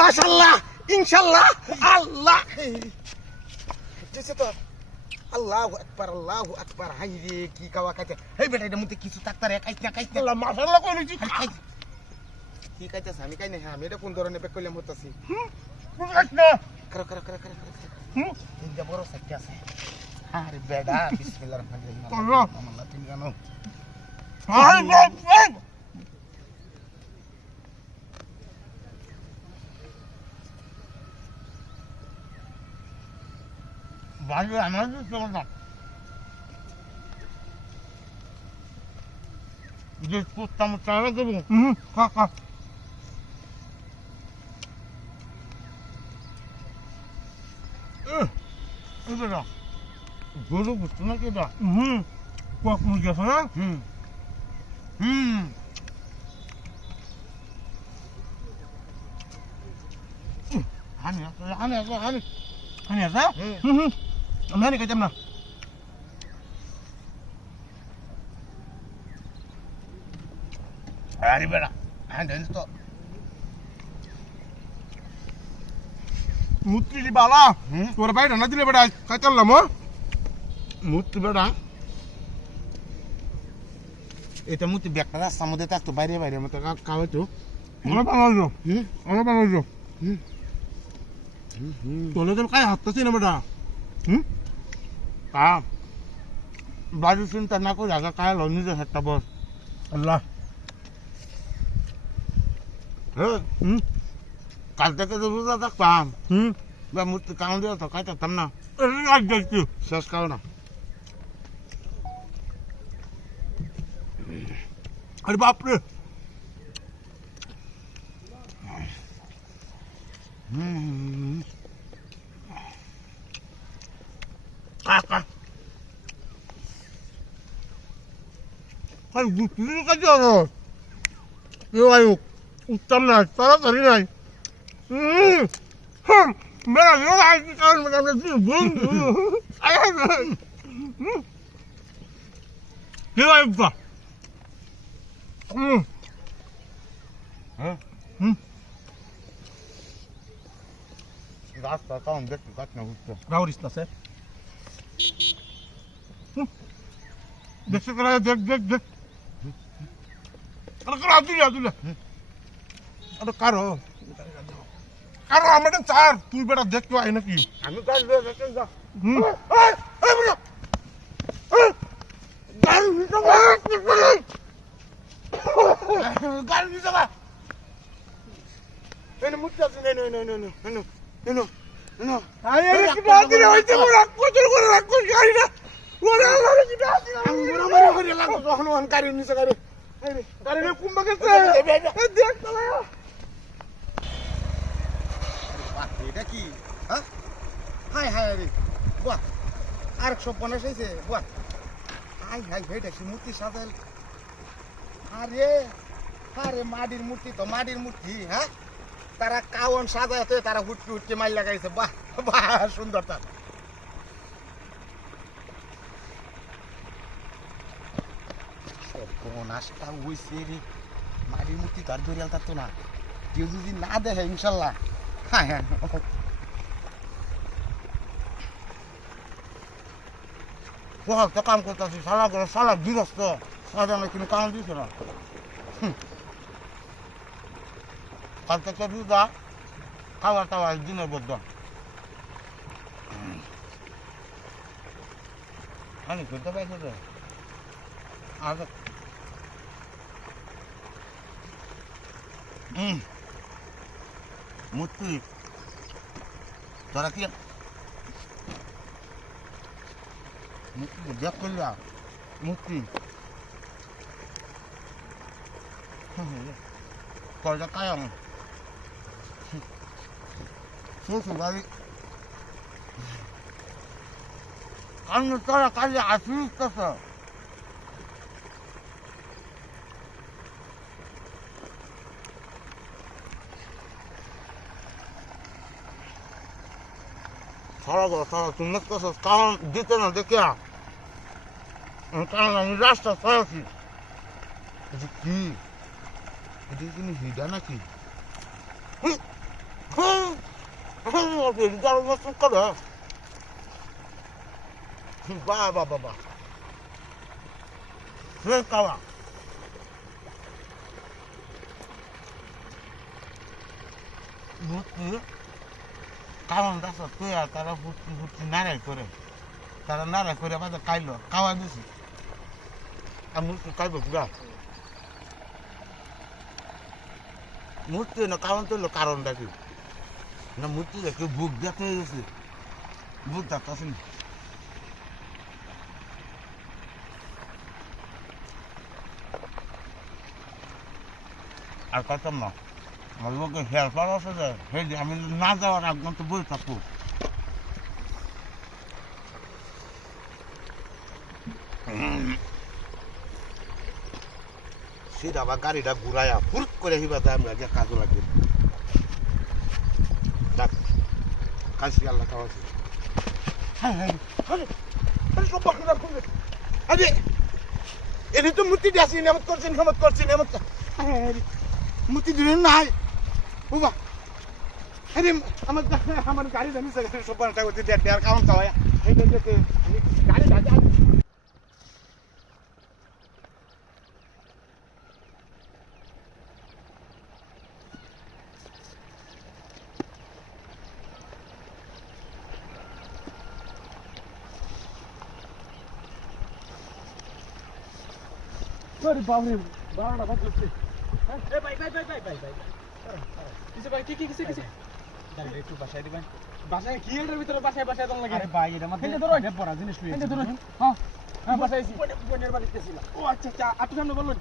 মাশাআল্লাহ ইনশাআল্লাহ আল্লাহ তো আল্লাহু আকবার হাই রে কি কাওয়া খাইতে এই বেটা এটা মুতে কিছু তাকতারে খাইতে আল্লাহ মাশাআল্লাহ কইলি কি খাইতেছ আমি খাই না আমি এটা কোন ধরনের পেক কইলাম হতাছি না কর এটা বড় সাইট আছে আরে বেডা বিসমিল্লাহির রহমানির রহিম আল্লাহ তুমি জানো হাই বাপ ভালো আমার তো না যে কুত্তাম চালা দেব খা এটা গরু বুঝতো না কি এটা কক মুরগি আছে না হানি আছে আমি হানি খাইতাম না আরে বেড়া হ্যাঁ জানিস তো মূর্তি বালা তোর ভাই রান্না দিলে বেড়া খাইতাম মূর্তি বেড়া এটা মূর্তি ব্যাগটা রাস্তার মধ্যে থাকতো বাইরে মতো খাওয়াইতো বানাইছো তোলে তো কায় হাঁটতেছি না বেটা বাড়ি চিন্তা না করে আগে কায় নিজে হাতটা বস আল্লাহ কাল থেকে তো রোজা থাকতাম বা মূর্তি কাউন্ট দিয়ে তো খাইতাম না শেষ খাও না আরে বাপরে Kan gini kan jono. Yo ayo. Utam na, tarik na. Mera yo lagi kan macam ni bung. Ayo. Yo ayo ba. Gas tak tahu dek kat na gusto. Gauris na sir. Dek sekarang dek. Aduh. Ada karo আমাদের চার তুই বেটা দেখতে I নাকি আমি কাজ দেখতে যা গাড়ি নিয়ে যা এনে মুচ্ছা নো আরে কি দাদি হইছে মোরা কত করে রাখ গাড়ি না ওরে আল্লাহ কি দাদি মোরা মারি করে লাগো তখন ওন গাড়ি নিয়ে যা গাড়ি রে কুম্বা গেছে দেখ চালায়া এটা কি হ্যাঁ হাই রে বাহ আর 150 হইছে বাহ হাই এটা কি মূর্তি সাজাল আরে মাটির মূর্তি তো মাটির মূর্তি হ্যাঁ তারা কাওন সাজাতে তারা হুটকে মাইল লাগাইছে বাহ সুন্দর তা কোন আশা হইছে রে মাটির মূর্তি তার ধরিয়াল থাকতো না কেউ যদি না দেখে ইনশাল্লাহ হ্যাঁ বহুত তো কাম করতেছি সালা বিরস্ত সারা কিন্তু কাম দিছে না কালকে তো রোজা খাওয়া দিনের বদ্ধ আমি করতে পারছি তো আর মূর্তি তোরা কি মূর্তি দেখ করলা মূর্তি কয়টা কায়ং শ্বশুরবাড়ি আমি তোরা কাজে আসিস তো সারা তুমি কারণ দিতে না দেখে কারণ আমি রাস্তা চলাছি এটা কি এটা কি হিডা নাকি বাবা বাবা কাওয়া ভর্তি কারণ রাস্তা তুই আর তারা ভর্তি ভর্তি নাড়াই করে তারা নাড়াই করে আমাদের খাইলো খাওয়া দিছি আর মূর্তি খাইবো পুরা মূর্তি না কারণ তো হলো কারণটা কি না মূর্তি দেখে বুক দেখতে গেছে বুক দেখতে না আর কত না আমার লোকের হেল্পার আছে যে আমি না যাওয়ার আগ তো বই থাকবো সেটা আবার গাড়িটা ঘুরাইয়া ফুরুত করে হিবা দেয় আমরা যে কাজও লাগবে দেখ কাশি আল্লাহ খাওয়াছি আরে এনে তো মূর্তি দিয়ে আসি নেমত করছি মূর্তি দিলেন নাই বাবা আরে আমার গাড়ি জানি সব বানাটা করতে দেড় কারণ খাওয়াই গাড়ি দাদা Sorry, Bavri. Bavra, what is it? Hey, bye. Kise bhai, kise? Dale, tu bashay diben. Bashay ki এর ভিতরে bashay দম লাগে। আরে ভাই এটা মধ্যে এটা ধরো এটা পড়া জিনিস লই। এটা ধরো। হ্যাঁ বাসাইছি। বোনের বাড়িতে ছিল। ও আচ্ছা, আপনি সামনে বলুন।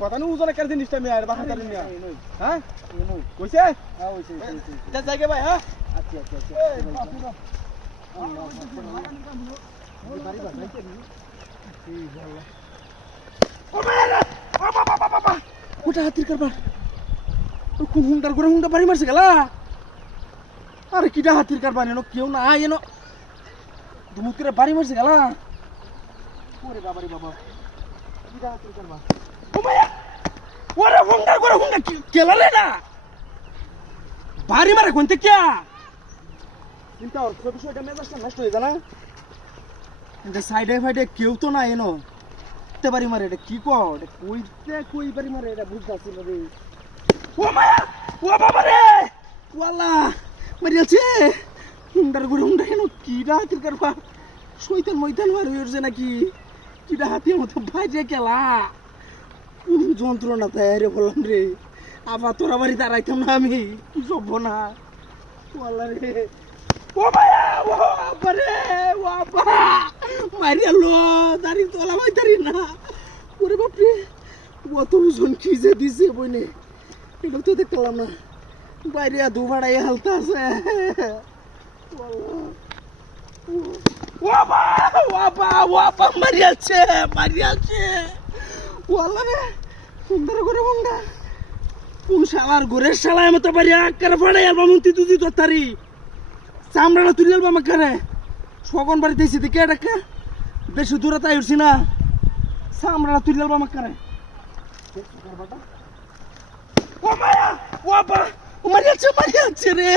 কথা নি ওজনে কার জিনিসটা আমি আর বাসা তারি নিয়া। হ্যাঁ? কইছে? হ্যাঁ, কইছে। যা যাইগে ভাই, হ্যাঁ? আচ্ছা। এই বাপু বাপ। বাড়ি বাসাইছে নি? এই বললা। বাবা ওটা হাতির কারবার হুন্ডার করে হুন্ডা বাড়ি মারছে গেলা আরে কিটা হাতির কারবার এনো কেউ না এনো দুমুত করে বাড়ি মারছে গেলা ওরে বাবা রে বাবা কিটা হাতির কারবার ও মায়া ওরে হুন্ডার করে হুন্ডা কেলালে না বাড়ি মারে কোনতে কিয়া চিন্তা ওর বিষয়টা মেজাজটা নষ্ট হয়ে যায় না এটা সাইডে ফাইডে কেউ তো না এনো বাড়ি মারে এটা কি কও এটা কই বাড়ি মারে এটা বুঝতাছি না রে ও মায়া ও বাবা রে ওয়াল্লা মারিয়াছে হুন্ডার গুড়ে হুন্ডা কেন কিডা হাতির কারবা শয়তান ময়তান মারি হইছে নাকি কিডা হাতির মতো বাইরে গেলা কোন যন্ত্রণা তাই রে বললাম রে আবার তোরা বাড়ি দাঁড়াইতাম না আমি কি সভ্য না ওয়াল্লা রে ও মায়া ও বাবা রে ও বাবা মারিয়ালো দাঁড়ি তোলা ভাই দাঁড়ি না ওরে বাপরে অত ওজন কি যে দিছে বইনে এটা তো দেখলাম না বাইরে দু ভাড়াই হালতা আছে ওয়াবা মারিয়াছে ওয়াল্লা রে সুন্দর করে মুন্ডা কোন শালার ঘরের শালায় মতো বাড়ি আকারে ফাড়াই আলবা মন্ত্রী তুই দত্তারি চামড়াটা তুলে আলবা আমাকে সগন বাড়িতে এসে দেখে ডাকা বেশি দূরে তাই উঠছি না চামড়াটা তুলে আলবা আমাকে ও মায়া ও মারিয়াছে রে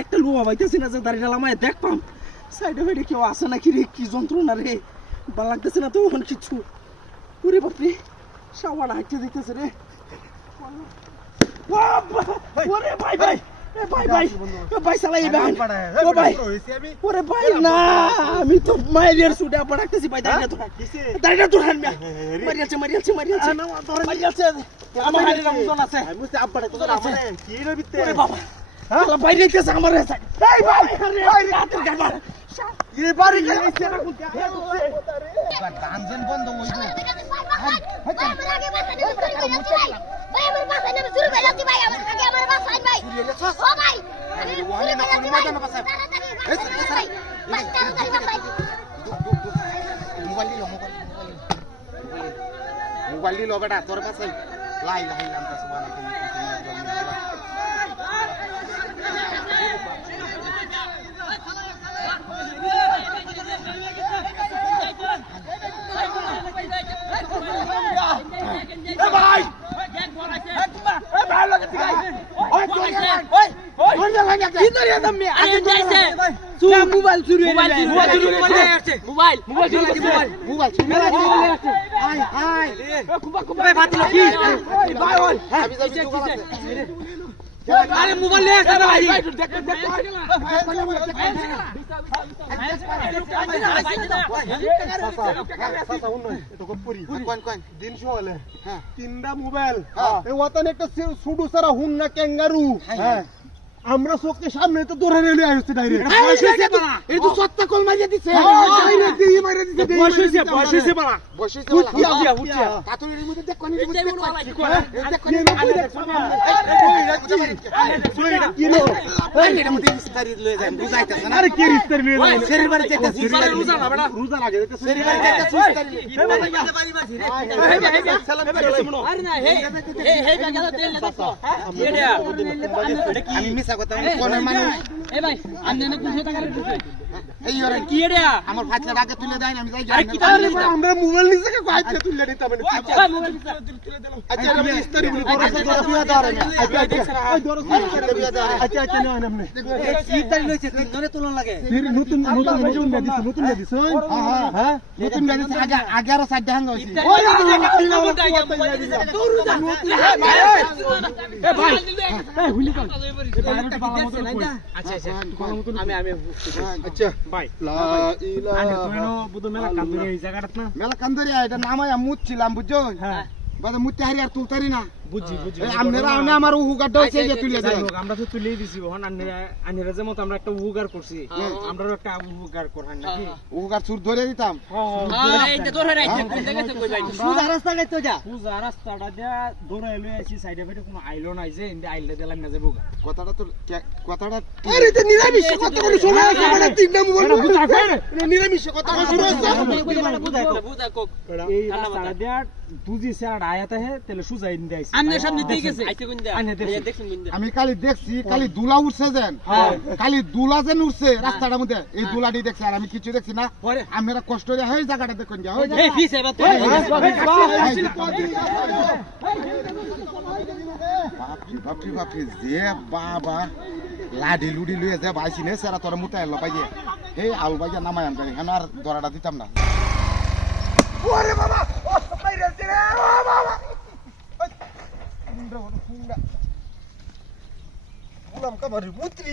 একটা লোয়া বাইতেছি না যে দাঁড়িয়ে লামায় দেখপাম সাইডে ফাইডে কেউ আসে নাকি রে কি যন্ত্রণা রে ভাল লাগতেছে না তো ওখানে কিছু ওরে বাপরে সাওয়াটা হাঁটতে দিতেছে রে ওরে ভাই ভাই সালাই ভাই ও ভাই ওরে ভাই না আমি তো মাইরিয়ার সুডা পড়াতেছি ভাই দাঁড়িয়ে তো হান মারিয়াছে আমার হাড়ি না মুজন আছে আমি বুঝতে আব্বাটা তো আছে কি রে বিতে ওরে বাবা হ্যাঁ বাইরে গেছে আমার এই ভাই রাতের গাবার এই বাড়ি গেছে না কোন গানজেন বন্ধ হইবো ভাই আমার বাসা না শুরু করে যাচ্ছি ভাই আমার আগে আমার বাসা আইন ভাই ও ভাই ওয়ানে না কোন মজা না বাসা মোবাইল দিলো বেটা তোর কাছে লাই নাম তো সুবহানাল্লাহ মোবাইল চুরি মোবাইল আয় আয় আরে মোবাইল নিয়ে আসছে ভাই তিনটা মোবাইল একটা সুডু সারা হুন না ক্যাঙ্গারু আমরা চোখের সামনে তো ধরে রেলে আসছে ডাইরেক্ট এটা তো সত্তা কল মারিয়ে দিছে ডাইরেক্ট দিয়ে মারিয়ে দিছে বয়স হইছে বাড়া বসে কাতুরির মধ্যে দেখ কোনি এর মধ্যে ইস্তারি লয়ে যায় বুঝাইতাছ না আরে কি রিস্তার নিয়ে শরীর বাড়ি যেতে রোজা না বেটা রোজা লাগে শরীর বাড়ি যেতে ইস্তারি আরে না হে গেল তেল না দেখো আমি মিছা কথা কোন মানুষ এ ভাই আপনি না 200 টাকা দিতে এই ওরে কি রে আমার ভাতটা আগে তুলে দেয় না আমি যাই আরে কি তাহলে আমরা মোবাইল নিছে কে কইতে তুললে দিতে মানে আচ্ছা আমি ইস্তারি বলি আচ্ছা আচ্ছা না নামনে ইতালি লইছে তিনজনে তুলন লাগে নতুন দিছে হ্যাঁ নতুন গাড়ি আগে আরো 4 দেখান হইছে এ ভাই এই হুলি কর আচ্ছা আচ্ছা আমি আচ্ছা ভাই লা ইলাহা মেলা কান্দরি এটা নামায় মুচ্ছিলাম বুঝছো হ্যাঁ বাদে মুতে হারি আর তুলতারি না বুঝছি আপনারা আমার উহুগাটা হইছে যে তুলে দেয় আমরা তো তুলেই দিছি ওখান আন্নেরা যেমন আমরা একটা উহুগার করছি আমরাও একটা উহুগার করহান নাকি উহুগার চুর ধরে দিতাম এইটা তোর রাইছে কোন জায়গাতে কই ভাই সুজা রাস্তা গাইতো যা সুজা রাস্তাটা দিয়া দৌড়াই লই আইছি সাইডে ফাইডে কোনো আইলো নাই যে ইন্দে আইলে দিলাম না যাবো কথাটা তো কথাটা আরে তো নিরামিষ কথা বলে শোনা আছে মানে তিনটা মোবাইল বুঝা করে নিরামিষ কথা শুরু হচ্ছে বুঝা কোক এই রাস্তাটা দিয়া দুজি সাইড আয়াতে হে তেলে সুজা ইন্দে আইছি আমনে সামনে দিয়ে গেছে আইতে কোন দা দেখছেন কোন দা আমি খালি দেখছি খালি দুলা উঠছে যেন খালি দুলা যেন উঠছে রাস্তাটার মধ্যে এই দুলাটি দেখছি আর আমি কিছু দেখছি না আমরা কষ্ট হয়ে এই জায়গাটা দেখুন যা এই ফিস এবার তো বাপরি বাপরি যে বাবা লাডি লুডি লুয়ে যে বাইছি নে সেরা তোর মুতা এলো পাইয়ে এই আল বাইয়া নামাই আনবে কেন আর দরাটা দিতাম না ওরে বাবা ও বাইরে রে ও বাবা বললাম কাবারি মুত্রি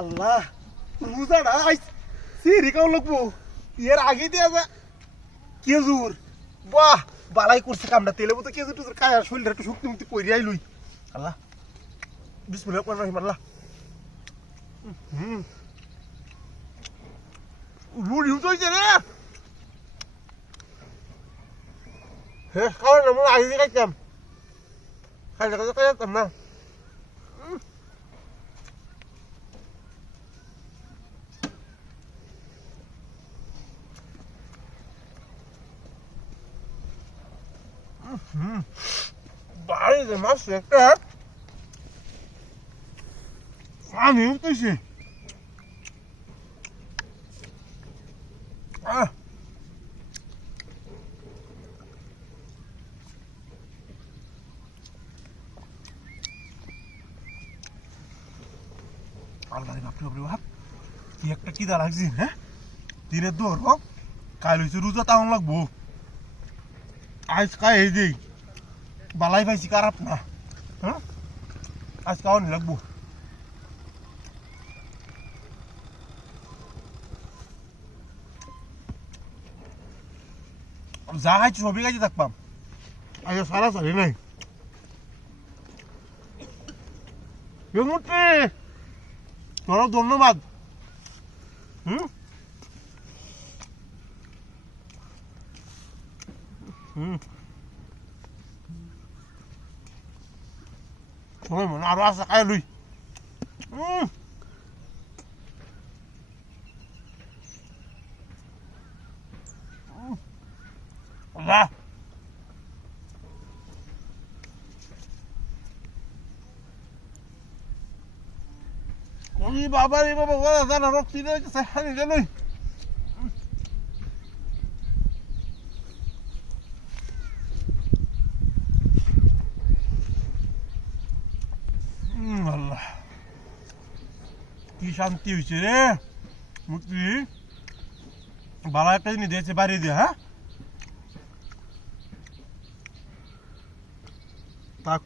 আল্লাহ রোজাটা আইস সিরি কাও লাগবো এর আগে দিয়া যা কেজুর বাহ বালাই করছে কামটা তেলে মতো কেজুর টুজুর কায়া শরীরটা একটু শক্তি মুক্তি কইরি আইলুই আল্লাহ বিসমিল্লাহ কোন রহিম আল্লাহ রুড়ি উঠছে রে হে খাওয়া না মনে আগে খাইতাম খাইতাম না বাড়িতে মাছ একটা পানি উঠতেছে আল্লাহ বাপরে বাপরে বাপ কি একটা কিদা লাগছে হ্যাঁ দিনের দৌড় হোক কাল হয়েছে রোজা তাহন লাগবো আজ কাই এই দিই বালাই পাইছি খারাপ না হ্যাঁ আজ খাওয়ানি লাগবো যা খাইছি সবই খাইছি থাকবাম আজ সারা সারি নাই মুহূর্তে তোরা ধন্যবাদ হুম মনে আরো আছে খাই লুই বাবা রে বাবা ওরা জানা রক্তি রয়েছে হানি লুই আল্লাহ কি শান্তি হয়েছে রে মুক্তি বালা একটা জিনিস দিয়েছে বাড়ি দিয়ে হ্যাঁ তাক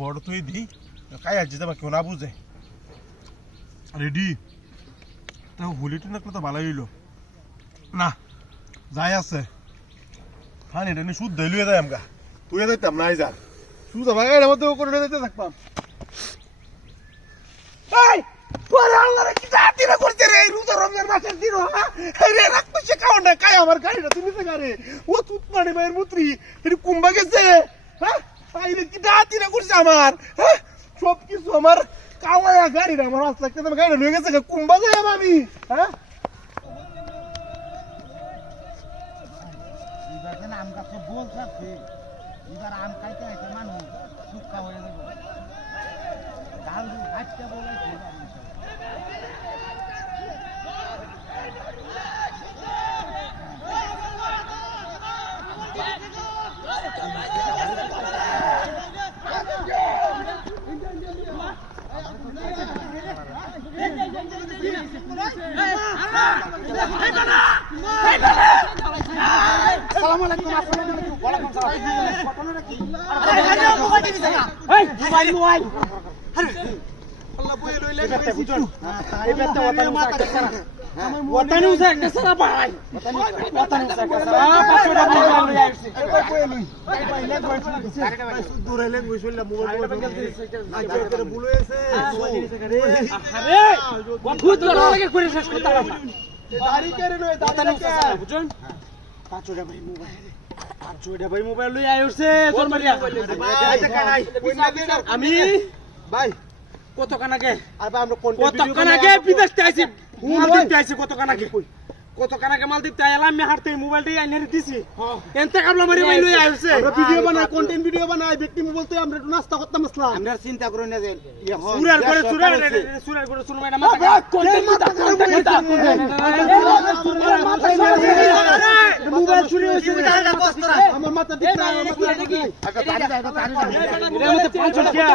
বড় তুই দি কাই আজ যাবা কেউ না বুঝে রেডি তাও হোলিটি না তো ভালো হইলো না যাই আছে হ্যাঁ এটা নিয়ে সুদ দেলুয়ে দেয় আমগা তুই দেখতাম নাই যা সুদ আমার এর মধ্যে করে দিতে থাকতাম এই তোরে আল্লাহর কি জাতি না করতে রে এই রোজা রমজান মাসের দিন হ্যাঁ রে রাখতো সে খাও না কাই আমার গাড়িটা তুমি সে গাড়ি ও তুত মানে মায়ের মুত্রি এটি কুম্বা গেছে হ্যাঁ এই রে কি জাতি না করছে আমার হ্যাঁ সব কিছু আমার কাওয়া গাড়িটা আমার রাস্তা থেকে আমার গাড়িটা নিয়ে গেছে কুম্বা যাই আমি হ্যাঁ এবার আম গাছ বল থাকছে এবার আম খাইতে খাইতে মানুষ শুকা হয়ে যাবে ডাল গাছটা বলাইছে আসসালামু আলাইকুম ওয়ালাইকুম সালাম ঘটনাটা কি এই মোবাইল মোবাইল আল্লাহ বই লইলে এই বেতে ওয়াতানি উসা একটা সারা ভাই ওয়াতানি উসা একটা সারা 500 টাকা লই আইছি একবার বই লই বাইলে গইছিল দূরে লেগ গইছিল মোবাইল করে ভুল হয়েছে আরে ও খুদ করা লাগে করে শেষ করতে পারবা দাড়ি করে নয় ওয়াতানি উসা সারা বুঝুন 500 টাকা ভাই মোবাইল লই আইছে তোর মারিয়া আমি ভাই কতক্ষণ আগে আর ভাই আমরা কোন কতক্ষণ আগে বিদেশ থেকে আইছি মালদ্বীপ থেকে আইছি কতক্ষণ আগে কতক্ষণ আগে মালদ্বীপ থেকে এলাম আমি হাঁটতে মোবাইলটা আইনে দিছি এনতে কাবলা মারি মাই লই আইছে আমরা ভিডিও বানাই কন্টেন্ট ভিডিও বানাই ব্যক্তি বলতে আমরা একটু নাস্তা করতাম আসলাম আমরা চিন্তা করি না যে সুরার করে সুর ম্যাডাম মাথা মোবাইল চুরি হইছে আমার মাথা ঠিক না আমার মাথা ঠিক না এর মধ্যে 500 টাকা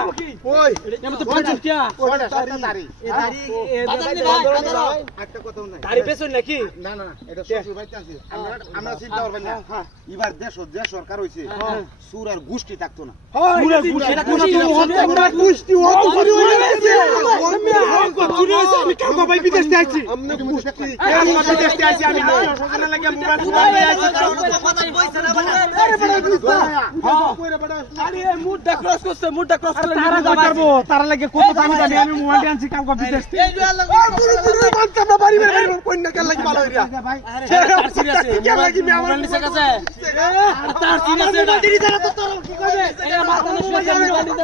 ওই এর মধ্যে 500 টাকা দাড়ি একটা কথা নাই গাড়ি পেছন নাকি না না এটা শ্বশুর বাড়িতে আছে আমরা চিন্তা করব না এবার দেশ যে সরকার হইছে সুর আর গোষ্ঠী থাকতো না গোষ্ঠী হতো চুরি হয়ে গেছে চুরি হইছে আমি কাকো ভাই বিদেশ থেকে আইছি আমনে গোষ্ঠী আমি বিদেশ থেকে আইছি আমি সকালে লাগে মোবাইল লই আইছি আরে মুডটা ক্রস করছে মুডটা ক্রস করে তারা যা পারবো তারা লাগে কত দামি দামি আমি মোবাইল আনছি কাকো বিদেশ থেকে বাড়ি বের কইনা কেন লাগি ভালো হইরা ভাই তার সিরিয়াস কে লাগি মে আমার নিচে কাছে তার সিরিয়াস এটা দিদি তারা তো তোর কি করবে এটা মাথা নষ্ট করে মোবাইল দিতে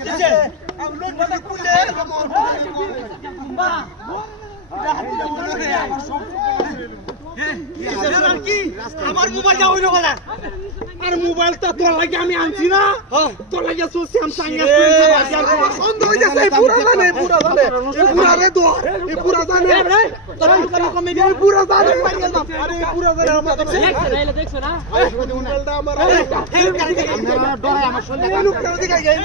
লইছে আমার মোবাইল যাও হইলো বলা আর মোবাইলটা তোর লাগি আমি আনছি না তোর লাগি সো স্যামসাং এর সুন্দর হয়ে যাচ্ছে পুরা জানে এই পুরা রে দো এই পুরা জানে তোর দোকানে কমে এই পুরা জানে আরে এই পুরা জানে আমরা তো দেখছো না মোবাইলটা আমার আমরা ডরে আমার শরীরে এই লোক কেন দিকে গেল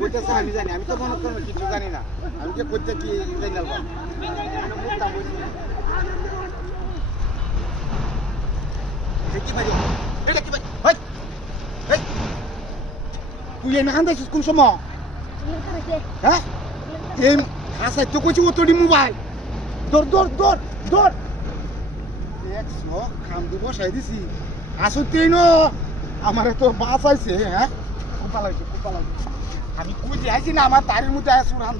কইতেছে আমি জানি আমি তো মনে করি কিছু জানি না আমি যে কইতে কি জানি না কি ভাই এটা কি ভাই ভাই ভাই তুই এনে কান দাইছিস কোন সময় হ্যাঁ এই হাসা তো কইছি ওতডি মোবাইল দর দর দর দর 100 খাম দিব বসাই দিছি আসতেই ন আমারে তো বাঁচাইছে হ্যাঁ খুব ভালো হইছে আমি কই যে আইছি না আমার তারির মধ্যে আসুর হান